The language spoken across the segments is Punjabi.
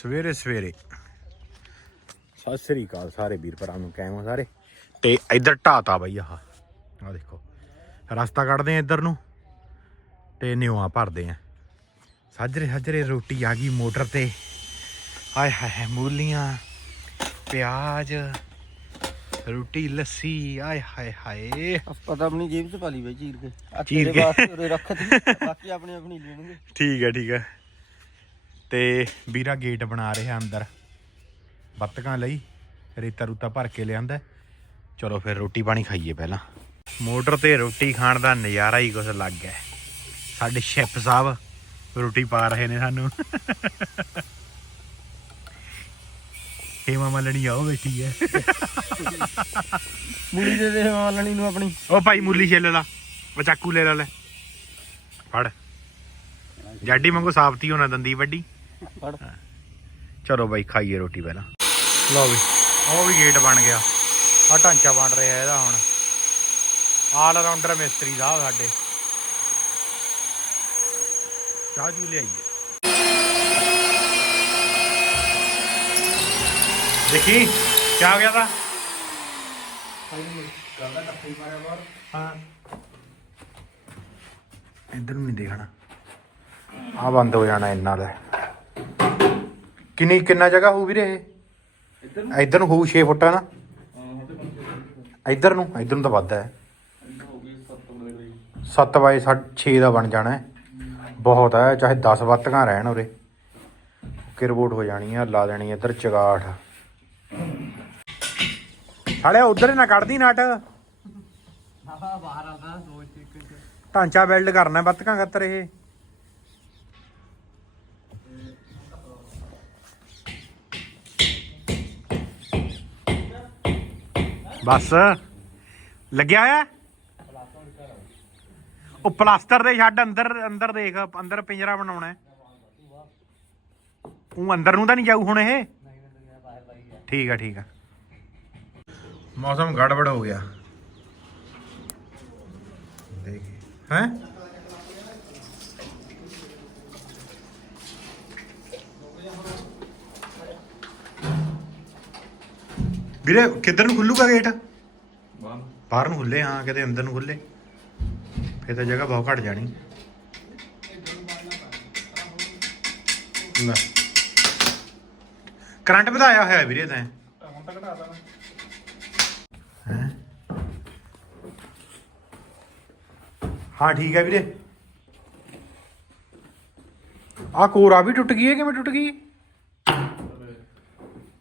ਸਵੇਰੇ ਸਵੇਰੇ। ਸਤਿ ਸ੍ਰੀ ਅਕਾਲ ਸਾਰੇ ਵੀਰ ਭਰਾ ਨੂੰ ਹੋ ਸਾਰੇ? ਤੇ ਇੱਧਰ ਢਾਤਾ ਬਈ ਆਹ। ਆ ਦੇਖੋ ਰਸਤਾ ਕੱਢਦੇ ਆ ਇੱਧਰ ਨੂੰ ਤੇ ਨਿਉਆ ਭਰਦੇ ਆ। ਸਾਜਰੇ ਸਾਜਰੇ ਰੋਟੀ ਆ ਗਈ ਮੋਟਰ ਤੇ। ਹਾਏ ਹਾਏ ਹਾਏ, ਮੂਲੀਆਂ ਪਿਆਜ਼ ਰੋਟੀ ਲੱਸੀ ਆਏ ਹਾਏ ਹਾਏ। ਪਤਾ ਆਪਣੀ ਜੇਬ 'ਚ ਪਾ ਲਈ ਬਈ ਚੀਰ ਕੇ। ਆ ਚੀਰ ਤੇਰੇ ਕੇ। ਵਾਸਤੇ ਉਰੇ ਰੱਖ ਬਾਕੀ ਆਪਣੀ ਆਪਣੀ ਲੈਣਗੇ। ਠੀਕ ਹੈ ਠੀਕ ਹੈ। ਤੇ ਵੀਰਾ ਗੇਟ ਬਣਾ ਰਿਹਾ ਅੰਦਰ। ਬੱਤਕਾਂ ਲਈ ਰੇਤਾ ਰੂਤਾ ਭਰ ਕੇ ਲਿਆਂਦਾ। ਚਲੋ ਫਿਰ ਰੋਟੀ ਪਾਣੀ ਖਾਈਏ ਪਹਿਲਾਂ। ਮੋਟਰ ਤੇ ਰੋਟੀ ਖਾਣ ਦਾ ਨਜ਼ਾਰਾ ਹੀ ਕੁਝ ਅਲੱਗ ਹੈ। ਸਾਡੇ ਸ਼ੈਫ ਸਾਹਿਬ ਰੋਟੀ ਪਾ ਰਹੇ ਨੇ ਸਾਨੂੰ। ਹੇਮਾ ਮਲਣੀ ਆਓ ਬੈਠੀ ਹੈ। ਮੂਲੀ ਦੇ ਦੇ ਮਾਲਣੀ ਨੂੰ ਆਪਣੀ। ਉਹ ਭਾਈ ਮੁੱਲੀ ਛਿੱਲ ਲਾ ਉਹ ਚਾਕੂ ਲੈ ਲਾ ਲੈ। ਫੜ। ਜਾਡੀ ਵਾਂਗੂ ਸਾਫਤੀ ਹੋਣਾ ਦੰਦੀ ਵੱਡੀ। ਫੜ ਚਲੋ ਬਾਈ ਖਾਈਏ ਰੋਟੀ ਪਹਿਲਾਂ। ਲਓ ਵੀ ਉਹ ਵੀ ਗੇਟ ਬਣ ਗਿਆ। ਆ ਢਾਂਚਾ ਬਣ ਰਿਹਾ ਇਹਦਾ ਹੁਣ। ਆਲ ਰਾਉਂਡਰ ਮਿਸਤਰੀ ਸਾਹਿਬ ਸਾਡੇ। ਚਾਹ ਜੂ ਲਿਆਈਏ। ਦੇਖੀ? ਕੀ ਹੋ ਗਿਆ ਤਾਂ? ਹਾਂ। ਇੱਧਰ ਨਹੀਂ ਦੇਖਣਾ। ਆ ਬੰਦ ਹੋ ਜਾਣਾ ਇੰਨਾ ਲੈ ਕਿੰਨੀ ਕਿੰਨਾ ਜਗ੍ਹਾ ਹੋਊ ਵੀਰੇ ਇਹ? ਇੱਧਰ ਨੂੰ? ਹੋਊ 6 ਫੁੱਟ ਹੈ ਨਾ? ਇੱਧਰ ਨੂੰ? ਇੱਧਰ ਨੂੰ ਤਾਂ ਵੱਧ ਹੈ। 7 ਬਾਏ 6 ਦਾ ਬਣ ਜਾਣਾ ਹੈ। ਬਹੁਤ ਹੈ ਚਾਹੇ 10 ਵੱਤਕਾਂ ਰਹਿਣ ਉਰੇ। ਕਿ ਰਿਪੋਰਟ ਹੋ ਜਾਣੀ ਆ ਲਾ ਦੇਣੀ ਇੱਧਰ ਚਗਾਠ। ਸਾਲਿਆ ਉਧਰ ਨਾ ਕੱਢਦੀ ਨਟ। ਬਾਹਰ ਆਉਂਦਾ ਸੋਚ ਇੱਕ ਢਾਂਚਾ ਬਿਲਡ ਕਰਨਾ ਬੱਤਕਾਂ ਖਾਤਰ ਇਹ। ਬਸ। ਲੱਗਿਆ ਹੋਇਆ? ਉਹ ਪਲਾਸਟਰ ਦੇ ਛੱਡ, ਅੰਦਰ ਅੰਦਰ ਦੇਖ, ਅੰਦਰ ਪਿੰਜਰਾ ਬਣਾਉਣਾ ਹੈ। ਉਹ ਅੰਦਰ ਨੂੰ ਤਾਂ ਨਹੀਂ ਜਾਊ ਹੁਣ ਇਹ? ਠੀਕ ਆ ਠੀਕ ਆ। ਮੌਸਮ ਗੜਬੜ ਹੋ ਗਿਆ। ਦੇਖ। ਹੈ? ਵੀਰੇ ਕਿੱਧਰ ਨੂੰ ਖੁੱਲੂਗਾ ਗੇਟ ਬਾਹਰ ਨੂੰ। ਖੁੱਲੇ ਹਾਂ ਕਿਤੇ ਅੰਦਰ ਨੂੰ ਖੁੱਲੇ। ਫੇਰ ਤਾਂ ਜਗ੍ਹਾ ਬਹੁਤ ਘਟ ਜਾਣੀ। ਲੈ। ਕਰੰਟ ਵਧਾਇਆ ਹੋਇਆ ਵੀਰੇ ਤੈਂ। ਹੁਣ ਤਾਂ ਘਟਾ ਦਾਂ ਹੈਂ? ਹਾਂ ਠੀਕ ਹੈ ਵੀਰੇ। ਆ ਕੋਰਾ ਵੀ ਟੁੱਟ ਗਈ ਹੈ ਕਿਵੇਂ ਟੁੱਟ ਗਈ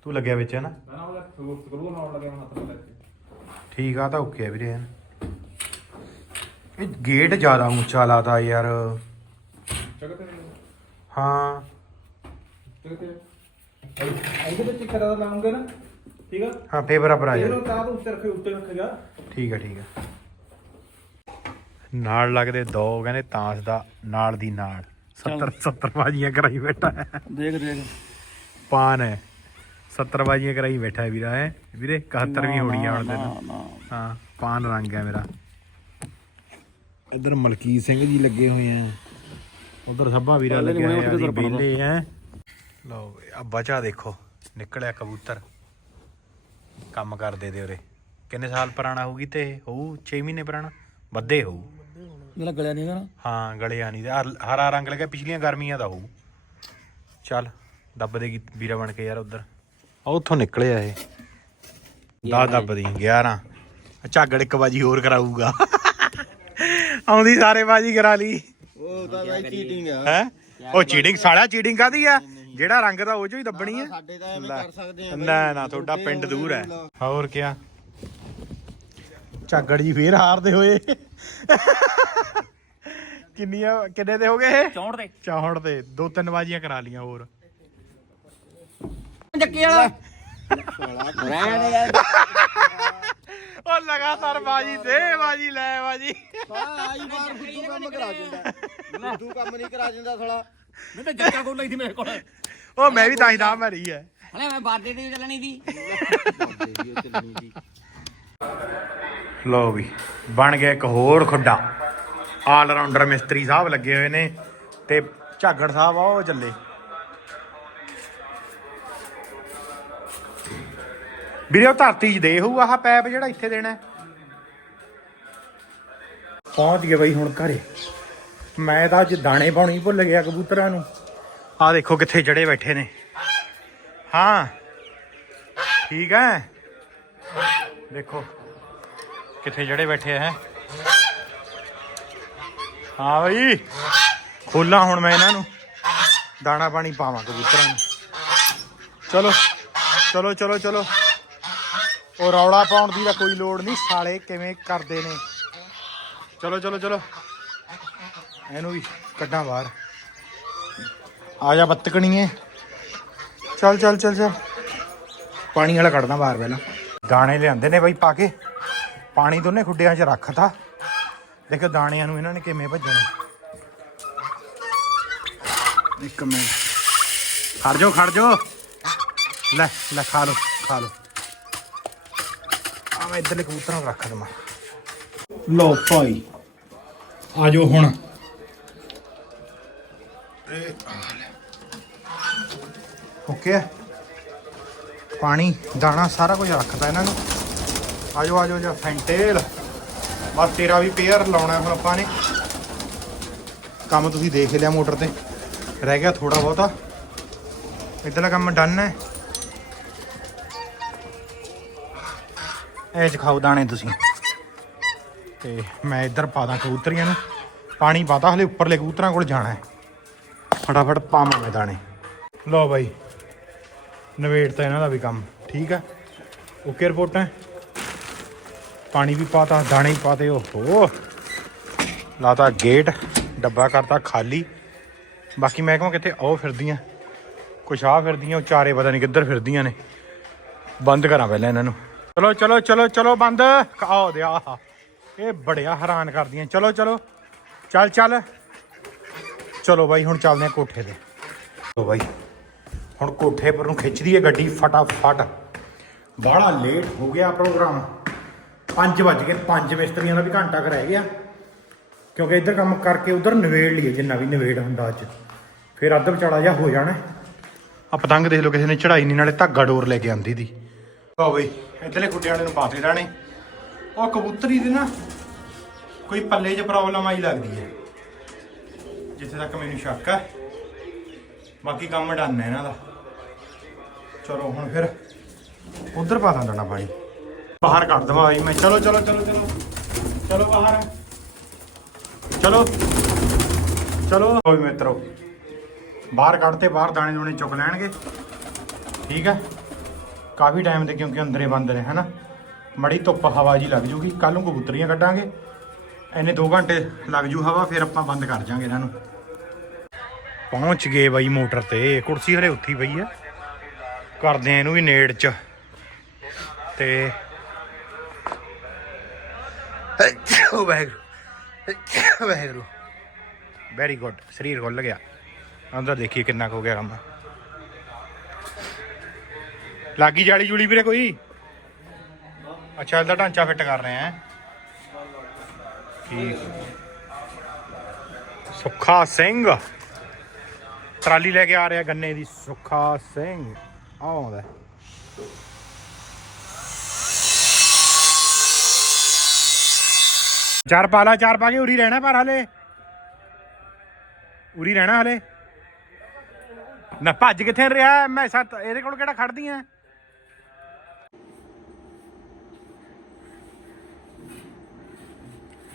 ਤੂੰ ਲੱਗਿਆ ਵਿੱਚ ਹੈ ਨਾ ਨਾ ਨਾ ਉਹਦਾ ਸਕਰੂ ਨਾਲ ਲੱਗਿਆ ਹੁਣ ਹੱਥ ਨਾਲ ਲੱਗ ਠੀਕ ਆ ਤਾਂ ਓਕੇ ਆ ਵੀਰੇ ਐਨ। ਇਹ ਗੇਟ ਜ਼ਿਆਦਾ ਉੱਚਾ ਲਾਤਾ ਯਾਰ। ਚਗਤੇ ਹਾਂ। ਚਗਤੇ ਇਹਦੇ ਤੇ ਚਿੱਕਰ ਦਾ ਲਾਉਂਗੇ ਨਾ ਠੀਕ ਆ? ਹਾਂ ਫੇਰ ਬਰਾਬਰ ਆ ਇਹਨੂੰ ਜਾ ਤਾਂ ਤੋਂ ਉੱਤੇ ਰੱਖੇ ਉੱਤੇ ਰੱਖੇਗਾ। ਠੀਕ ਆ ਠੀਕ ਆ। ਨਾਲ ਲੱਗਦੇ ਦੋ ਕਹਿੰਦੇ ਤਾਂਸ ਦਾ ਨਾਲ ਦੀ ਨਾਲ। 70 70 ਬਾਜੀਆਂ ਕਰਾਈ ਬੈਠਾ। ਹੈ ਦੇਖ ਦੇਖ। ਪਾਨ ਹੈ। 70 ਬਾਜੀਆਂ ਕਰਾਈ ਬੈਠਾ ਹੈ ਵੀਰਾ ਹੈ? ਵੀਰੇ 71 ਵੀ ਹੋਣੀਆਂ ਹੁਣ ਤੈਨੂੰ। ਨਾ ਹਾਂ ਪਾਨ ਰੰਗ ਹੈ ਮੇਰਾ। ਇੱਧਰ ਮਲਕੀਤ ਸਿੰਘ ਜੀ ਲੱਗੇ ਹੋਏ ਆ। ਉਧਰ ਸੱਭਾ ਵੀਰਾ ਲੱਗਿਆ ਹੋਇਆ ਜੀ ਬੇਲੇ ਹੈ? ਲਓ ਆ ਬਚਾ ਦੇਖੋ। ਨਿਕਲਿਆ ਕਬੂਤਰ। ਕੰਮ ਕਰਦੇ ਦੇ ਉਰੇ। ਕਿੰਨੇ ਸਾਲ ਪੁਰਾਣਾ ਹੋਊਗੀ ਤੇ ਹੋਊ? 6 ਮਹੀਨੇ ਪੁਰਾਣਾ? ਵੱਧੇ ਹੋਊ। ਮੇਰਾ ਗਲਿਆ ਨਹੀਂ ਹੈਗਾ ਹਾਂ ਗਲਿਆ ਨਹੀਂ ਹਰਾ ਰੰਗ ਲੱਗਿਆ ਪਿਛਲੀਆਂ ਗਰਮੀਆਂ ਦਾ ਹੋਊ। ਚੱਲ ਦੱਬ ਦੇਗੀ ਵੀਰਾ ਬਣ ਕੇ ਯਾਰ ਉਧਰ। ਆ ਉੱਥੋਂ ਨਿਕਲਿਆ ਇਹ। 10 ਦੱਬ ਦੀ 11 ਝਾਗੜ ਇੱਕ ਬਾਜੀ ਹੋਰ ਕਰਾਊਗਾ। ਆਉਂਦੀ ਸਾਰੇ ਬਾਜੀ ਕਰਾ ਲਈ। ਉਹ ਤਾਂ ਬਾਈ ਚੀਟਿੰਗ ਆ। ਹੈ? ਉਹ ਚੀਟਿੰਗ ਸਾਲਾ ਚੀਟਿੰਗ ਕਾਦੀ ਆ? ਜਿਹੜਾ ਰੰਗ ਦਾ ਉਹ ਚੋਂ ਹੀ ਦੱਬਣੀ ਆ। ਸਾਡੇ ਤਾਂ ਐਵੇਂ ਕਰ ਸਕਦੇ ਆ ਨਾ ਨਾ ਤੁਹਾਡਾ ਪਿੰਡ ਦੂਰ ਹੈ। ਹੋਰ ਕਿਆ? ਝਾਗੜ ਜੀ ਫੇਰ ਹਾਰਦੇ ਹੋਏ। ਕਿੰਨੀਆਂ ਕਿੰਨੇ ਦੇ ਹੋ ਗਏ ਇਹ? 64 ਦੇ। 64 ਤੇ ਦੋ ਤਿੰਨ ਬਾਜੀਆਂ ਕਰਾ ਲੀਆਂ ਹੋਰ। ਚੱਕੀ ਵਾਲਾ। ਰਹਿਣ ਯਾਰ ਉਹ ਲਗਾਤਾਰ ਬਾਜੀ ਦੇ ਬਾਜੀ ਲੈ ਬਾਜੀ। ਆਈ ਵਾਰ ਬੁੱਧੂ ਕੰਮ ਕਰਾ ਦਿੰਦਾ। ਬੁੱਧੂ ਕੰਮ ਨਹੀਂ ਕਰਾ ਦਿੰਦਾ ਸਾਲਾ। ਮੈਂ ਤਾਂ ਜੱਟਾ ਕੋਲ ਲਈ ਸੀ ਮੇਰੇ ਕੋਲ। ਉਹ ਮੈਂ ਵੀ ਤਾਂ ਹੀ ਦਾ ਮਰੀ ਹੈ ਹਲੇ ਮੈਂ ਬਾਡੇ ਤੇ ਚੱਲਣੀ ਦੀ ਚੱਲਣੀ ਦੀ ਲੋ ਵੀ ਬਣ ਗਿਆ ਇੱਕ ਹੋਰ ਖੁੱਡਾ। ਆਲ ਰਾਉਂਡਰ ਮਿਸਤਰੀ ਸਾਹਿਬ ਲੱਗੇ ਹੋਏ ਨੇ ਤੇ ਝਾਗੜ ਸਾਹਿਬ ਆ ਉਹ ਚੱਲੇ। ਵੀਰੇ ਉਹ ਧਰਤੀ 'ਚ ਦੇ ਹੋਊ ਆਹ ਪੈਪ ਜਿਹੜਾ ਇੱਥੇ ਦੇਣਾ ਹੈ। ਪਹੁੰਚ ਗਏ ਬਈ ਹੁਣ ਘਰੇ। ਮੈਂ ਤਾਂ ਅੱਜ ਦਾਣੇ ਪਾਉਣੀ ਭੁੱਲ ਗਿਆ ਕਬੂਤਰਾਂ ਨੂੰ। ਆਹ ਦੇਖੋ ਕਿੱਥੇ ਜੜੇ ਬੈਠੇ ਨੇ। ਹਾਂ ਠੀਕ ਹੈ। ਦੇਖੋ ਕਿੱਥੇ ਜੜੇ ਬੈਠੇ ਹੈ। ਹਾਂ ਬਈ ਖੋਲਾਂ ਹੁਣ ਮੈਂ ਇਹਨਾਂ ਨੂੰ। ਦਾਣਾ ਪਾਣੀ ਪਾਵਾਂ ਕਬੂਤਰਾਂ ਨੂੰ। ਚਲੋ ਚਲੋ ਚਲੋ ਚਲੋ। ਉਹ ਰੌਲਾ ਪਾਉਣ ਦੀ ਤਾਂ ਕੋਈ ਲੋੜ ਨਹੀਂ ਸਾਲੇ ਕਿਵੇਂ ਕਰਦੇ ਨੇ। ਚਲੋ ਚਲੋ ਚਲੋ। ਇਹਨੂੰ ਵੀ ਕੱਢਾਂ ਬਾਹਰ। ਆ ਜਾ ਬੱਤਕਣੀਏ। ਚੱਲ ਚੱਲ ਚੱਲ ਚੱਲ। ਪਾਣੀ ਵਾਲਾ ਕੱਢਦਾ ਬਾਹਰ ਪਹਿਲਾਂ। ਦਾਣੇ ਲਿਆਂਦੇ ਨੇ ਬਾਈ ਪਾ ਕੇ। ਪਾਣੀ ਦੋਨੇ ਖੁੱਡਿਆਂ 'ਚ ਰੱਖਤਾ। ਦੇਖੋ ਦਾਣਿਆਂ ਨੂੰ ਇਹਨਾਂ ਨੇ ਕਿਵੇਂ ਭੱਜਣਾ। ਇੱਕ ਮਿੰਟ। ਖੜ ਜਾਓ ਖੜ ਜਾਓ। ਲੈ ਲੈ ਖਾ ਲਓ ਖਾ ਲਓ। ਮੈਂ ਇੱਧਰਲੇ ਕਬੂਤਰਾਂ ਨੂੰ ਰੱਖ ਦਵਾਂ। ਲਓ ਭਾਈ ਆ ਜਾਓ ਹੁਣ। ਓਕੇ ਪਾਣੀ ਦਾਣਾ ਸਾਰਾ ਕੁਝ ਰੱਖਤਾ ਇਹਨਾਂ ਨੂੰ। ਆਜੋ ਆਜੋ ਜਾ ਫੈਂਟੇਲ। ਬਸ ਤੇਰਾ ਵੀ ਪੇਅਰ ਲਾਉਣਾ ਹੁਣ ਆਪਾਂ ਨੇ। ਕੰਮ ਤੁਸੀਂ ਦੇਖ ਲਿਆ ਮੋਟਰ ਤੇ। ਰਹਿ ਗਿਆ ਥੋੜਾ ਬਹੁਤਾ। ਇੱਧਰਲਾ ਕੰਮ ਡਨ ਹੈ। ਇਹ ਚ ਖਾਓ ਦਾਣੇ ਤੁਸੀਂ। ਤੇ ਮੈਂ ਇੱਧਰ ਪਾ ਦਾਂ ਕਬੂਤਰੀਆਂ ਨੂੰ। ਪਾਣੀ ਪਾਤਾ, ਹਲੇ ਉੱਪਰਲੇ ਕਬੂਤਰਾਂ ਕੋਲ ਜਾਣਾ ਹੈ। ਫਟਾਫਟ ਪਾਵਾਂ ਮੈਂ ਦਾਣੇ। ਲਓ ਬਾਈ, ਨਵੇੜ ਤਾਂ ਇਹਨਾਂ ਦਾ ਵੀ ਕੰਮ, ਠੀਕ ਹੈ? ਓਕੇ ਰਿਪੋਰਟਾਂ ਪਾਣੀ ਵੀ ਪਾਤਾ, ਦਾਣੇ ਵੀ ਪਾਤੇ, ਓਹੋ। ਲਾਤਾ ਗੇਟ ਡੱਬਾ ਕਰਤਾ ਖਾਲੀ। ਬਾਕੀ ਮੈਂ ਕਹਾਂ ਕਿਤੇ ਉਹ ਫਿਰਦੀਆਂ। ਕੁਛ ਆ ਫਿਰਦੀਆਂ, ਉਹ ਚਾਰੇ ਪਤਾ ਨਹੀਂ ਕਿੱਧਰ ਫਿਰਦੀਆਂ ਨੇ। ਬੰਦ ਕਰਾਂ ਪਹਿਲਾਂ ਇਹਨਾਂ ਨੂੰ। ਚਲੋ ਚਲੋ ਚਲੋ ਚਲੋ, ਬੰਦ। ਆਓ ਦੇ, ਆਹ। ਇਹ ਬੜਿਆ ਹੈਰਾਨ ਕਰਦੀਆਂ। ਚਲੋ ਚਲੋ। ਚੱਲ ਚੱਲ। ਚਲੋ ਬਾਈ, ਹੁਣ ਚੱਲਦੇ ਆ ਕੋਠੇ ਤੇ। ਚਲੋ ਬਾਈ, ਹੁਣ ਕੋਠੇ ਪਰ ਨੂੰ ਖਿੱਚਦੀ ਹੈ ਗੱਡੀ ਫਟਾਫਟ। ਬਾਹਲਾ ਲੇਟ ਹੋ ਗਿਆ ਪ੍ਰੋਗਰਾਮ 5 ਵੱਜ ਗਏ 5 ਮਿਸਤਰੀਆਂ ਦਾ ਵੀ ਘੰਟਾ ਕੁ ਰਹਿ ਗਿਆ। ਕਿਉਂਕਿ ਇੱਧਰ ਕੰਮ ਕਰਕੇ ਉਧਰ ਨਵੇੜ ਲਈਏ, ਜਿੰਨਾ ਵੀ ਨਵੇੜ ਹੁੰਦਾ ਅੱਜ। ਫਿਰ ਅੱਧ ਵਿਚਾਲਾ ਜਿਹਾ ਹੋ ਜਾਣਾ। ਆ ਪਤੰਗ ਦੇਖ ਲਓ, ਕਿਸੇ ਨੇ ਚੜਾਈ ਨਹੀਂ ਨਾਲੇ ਧਾਗਾ ਡੋਰ ਲੈ ਕੇ ਆਂਦੀ ਦੀ। ਲਓ ਬਈ, ਇੱਧਰਲੇ ਖੁੱਡੇ ਵਾਲੇ ਨੂੰ ਪਾਤੇ ਰਾਣੇ। ਉਹ ਕਬੂਤਰੀ ਦੇ ਨਾ ਕੋਈ ਪੱਲੇ 'ਚ ਪ੍ਰੋਬਲਮ ਆਈ ਲੱਗਦੀ ਹੈ। ਜਿੱਥੇ ਤੱਕ ਮੈਨੂੰ ਸ਼ੱਕ ਹੈ ਬਾਕੀ ਕੰਮ ਡਨ ਹੈ ਇਹਨਾਂ ਦਾ। ਚਲੋ ਹੁਣ ਫਿਰ ਉਧਰ ਪਾ ਦਾਂ ਦਾਣਾ ਪਾਣੀ ਬਾਹਰ ਕੱਢ ਦਵਾ ਬਾਈ ਮੈਂ। ਚਲੋ ਚਲੋ ਚਲੋ ਚਲੋ। ਚਲੋ ਬਾਹਰ। ਚਲੋ। ਚਲੋ। ਓਏ ਮਿੱਤਰੋ। ਬਾਹਰ ਕੱਢਤੇ ਬਾਹਰ ਦਾਣੇ ਦੂਣੇ ਚੁੱਕ ਲੈਣਗੇ। ਠੀਕ ਹੈ ਕਾਫੀ ਟਾਈਮ ਦੇ ਕਿਉਂਕਿ ਅੰਦਰੇ ਬੰਦ ਨੇ, ਹਨਾ? ਮੜੀ ਧੁੱਪ ਹਵਾ ਜੀ ਲੱਗ ਜੂਗੀ ਕੱਲ ਨੂੰ ਕਬੂਤਰੀਆਂ ਕੱਢਾਂਗੇ। ਐਨੇ 2 ਘੰਟੇ ਲੱਗ ਜੂ ਹਵਾ, ਫਿਰ ਆਪਾਂ ਬੰਦ ਕਰ ਜਾਾਂਗੇ ਇਹਨਾਂ ਨੂੰ। ਪਹੁੰਚ ਗਏ ਬਾਈ ਮੋਟਰ ਤੇ, ਕੁਰਸੀ ਹਰੇ ਉੱਥੀ ਪਈ ਆ। ਕਰਦੇ ਆ ਇਹਨੂੰ ਵੀ ਨੇੜ ਚ। ਤੇ ਵਾਹਿਗੁਰੂ। ਵਾਹਿਗੁਰੂ। ਵੈਰੀ ਗੁੱਡ ਸਰੀਰ ਖੁੱਲ ਗਿਆ। ਅੰਦਰ ਦੇਖੀਏ ਕਿੰਨਾ ਕੁ ਹੋ ਗਿਆ ਕੰਮ। ਲਾਗੀ ਜਾਲੀ ਜੁਲੀ ਵੀਰੇ ਕੋਈ? ਅੱਛਾ, ਇਹਦਾ ਢਾਂਚਾ ਫਿੱਟ ਕਰ ਰਹੇ ਆ। ਠੀਕ। ਸੁੱਖਾ ਸਿੰਘ। ਟਰਾਲੀ ਲੈ ਕੇ ਆ ਰਿਹਾ ਗੰਨੇ ਦੀ। ਸੁੱਖਾ ਸਿੰਘ। ਆਉਂਦਾ। ਚਾਰ ਪਾਲਾ ਚਾਰ ਪਾ ਕੇ ਉਰੀ ਰਹਿਣਾ ਪਰ ਹਲੇ। ਉਰੀ ਰਹਿਣਾ ਹਲੇ। ਨਾ ਭੱਜ ਕਿੱਥੇ ਰਿਹਾ? ਮੈਂ ਸੱਤ ਇਹਦੇ ਕੋਲ ਕਿਹੜਾ ਖੜਦੀ ਖੜਦੀਆਂ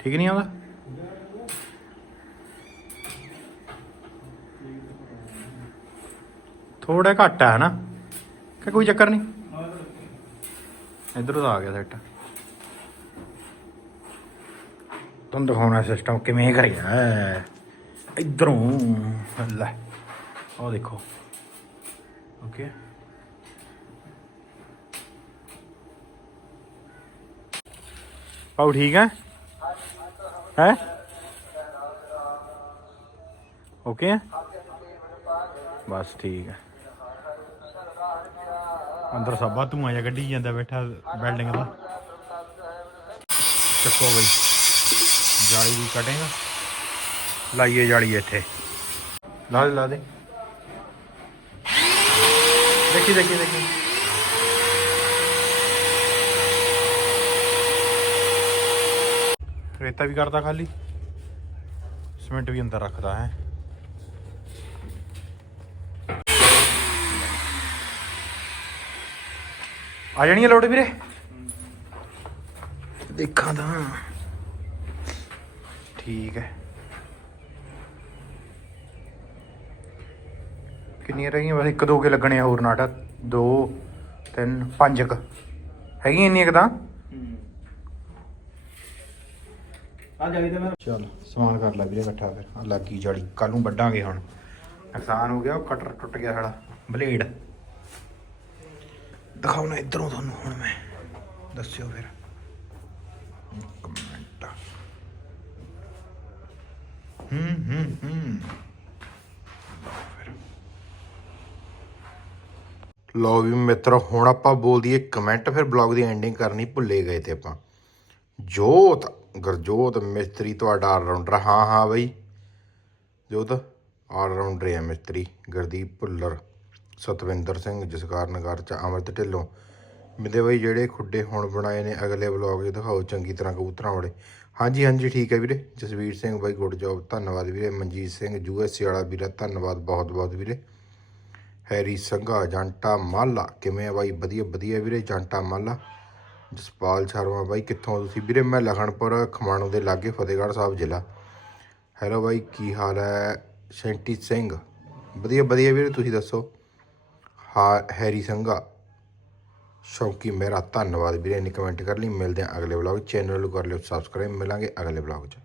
ਠੀਕ ਨਹੀਂ ਆਉਂਦਾ ਥੋੜਾ ਘੱਟ ਹੈ ਨਾ ਕਿ ਕੋਈ ਚੱਕਰ ਨਹੀਂ ਇਧਰੋਂ ਆ ਗਿਆ ਸੈੱਟ ਤੁਹਾਨੂੰ ਦਿਖਾਉਣਾ ਸਿਸਟਮ ਕਿਵੇਂ ਕਰਿਆ ਹੈ ਇਧਰੋਂ ਲੈ ਉਹ ਦੇਖੋ ਓਕੇ ਪਾਉ ਠੀਕ ਹੈ ਹੈ? ਓਕੇ ਬਸ ਠੀਕ ਹੈ। ਅੰਦਰ ਸਭਾ ਧੂਆਂ ਜਿਹਾ ਗੱਡੀ ਜਾਂਦਾ ਬੈਠਾ ਬਿਲਡਿੰਗ ਦਾ। ਚੱਕੋ ਬਈ, ਜਾਲੀ ਦੀ ਕਟਿੰਗ ਲਾਈਏ ਜਾਲੀ ਇੱਥੇ। ਲਾ ਦੇ ਲਾ ਦੇ। ਦੇਖੀ ਦੇਖੀ ਦੇਖੀ। ਰੇਤਾ ਵੀ ਕਰਦਾ ਖਾਲੀ। ਸਿਮੈਂਟ ਵੀ ਅੰਦਰ ਰੱਖਦਾ ਹੈ। ਆ ਜਾਣੀ ਲੋਡ ਵੀਰੇ? ਦੇਖਾਂ ਤਾਂ। ਠੀਕ ਹੈ। ਕਿੰਨੀਆਂ ਰਹਿ ਗਈਆਂ? ਬਸ ਇੱਕ ਦੋ ਕੇ ਲੱਗਣੇ ਆ ਹੋਰ ਨਾਟਾ ਦੋ ਤਿੰਨ ਪੰਜ ਕ। ਹੈਗੀਆਂ ਇੰਨੀਆਂ ਕੁ ਤਾਂ? ਆ ਜਾਈਦਾ ਮੈਂ ਚਲ, ਸਮਾਨ ਕਰ ਲੈ ਵੀਰੇ ਇਕੱਠਾ ਫਿਰ। ਆ ਲੱਗੀ ਜੜੀ ਕੱਲ ਨੂੰ ਵੱਢਾਂਗੇ ਹੁਣ। ਨੁਕਸਾਨ ਹੋ ਗਿਆ, ਉਹ ਕਟਰ ਟੁੱਟ ਗਿਆ ਸਾਡਾ, ਬਲੇਡ। ਦਿਖਾਉਣਾ ਇਧਰੋਂ ਤੁਹਾਨੂੰ ਹੁਣ ਮੈਂ। ਦੱਸਿਓ ਫਿਰ। ਇੱਕ ਹੂੰ ਹੂੰ ਹੂੰ। ਲੋ ਵੀ ਮਿੱਤਰ, ਹੁਣ ਆਪਾਂ ਬੋਲ ਦਈਏ ਕਮੈਂਟ ਫਿਰ ਬਲੌਗ ਦੀ ਐਂਡਿੰਗ ਕਰਨੀ ਭੁੱਲੇ ਗਏ ਤੇ ਆਪਾਂ। ਜੋਤ ਗਰਜੋਤ, ਮਿਸਤਰੀ ਤੁਹਾਡਾ ਆਲਰਾਊਂਡਰ ਹਾਂ ਹਾਂ ਬਈ। ਜੋਤ ਆਲਰਾਊਂਡਰ ਹੈ ਮਿਸਤਰੀ। ਗੁਰਦੀਪ ਭੁੱਲਰ, ਸਤਵਿੰਦਰ ਸਿੰਘ ਜਸਕਾਰ ਨਗਰ ਚ ਅਮਰਤ ਢਿੱਲੋਂ। ਮਿੰਦੇ ਬਈ, ਜਿਹੜੇ ਖੁੱਡੇ ਹੁਣ ਬਣਾਏ ਨੇ, ਅਗਲੇ ਵਲੌਗ 'ਚ ਦਿਖਾਓ, ਚੰਗੀ ਤਰ੍ਹਾਂ ਕਬੂਤਰਾਂ ਵਾਲੇ। ਹਾਂਜੀ ਹਾਂਜੀ, ਠੀਕ ਹੈ ਵੀਰੇ। ਜਸਵੀਰ ਸਿੰਘ ਬਾਈ ਗੁੱਡ ਜੋਬ ਧੰਨਵਾਦ ਵੀਰੇ। ਮਨਜੀਤ ਸਿੰਘ, ਯੂ ਯੂਐਸਏ ਵਾਲਾ ਵੀਰੇ, ਧੰਨਵਾਦ ਬਹੁਤ ਬਹੁਤ ਵੀਰੇ। ਹੈਰੀ ਸੰਘਾ, ਜਾਂਟਾ ਮਾਲਾ। ਕਿਵੇਂ ਆ ਬਾਈ? ਵਧੀਆ ਵਧੀਆ ਵੀਰੇ, ਜੰਟਾ ਮਾਲਾ। ਜਸਪਾਲ ਸ਼ਰਮਾ ਬਾਈ, ਕਿੱਥੋਂ ਤੁਸੀਂ? ਵੀਰੇ ਮੈਂ ਲਖਨਪੁਰ ਖਮਾਣੋ ਦੇ ਲਾਗੇ ਫਤਿਹਗੜ੍ਹ ਸਾਹਿਬ ਜ਼ਿਲ੍ਹਾ। ਹੈਲੋ ਬਾਈ, ਕੀ ਹਾਲ ਹੈ? ਸ਼ੈਂਟੀ ਸਿੰਘ। ਵਧੀਆ ਵਧੀਆ ਵੀਰੇ, ਤੁਸੀਂ ਦੱਸੋ? ਹਾਂ, ਹੈਰੀ ਸੰਘਾ। ਸ਼ੌਕੀ ਮੇਰਾ ਧੰਨਵਾਦ ਵੀਰੇ ਨੇ ਕਮੈਂਟ ਕਰ ਲਈ। ਮਿਲਦੇ ਹਾਂ ਅਗਲੇ ਵਲੌਗ ਚੈਨਲ ਨੂੰ ਕਰ ਲਿਓ ਸਬਸਕ੍ਰਾਈਬ ਮਿਲਾਂਗੇ ਅਗਲੇ ਵਲੌਗ 'ਚ।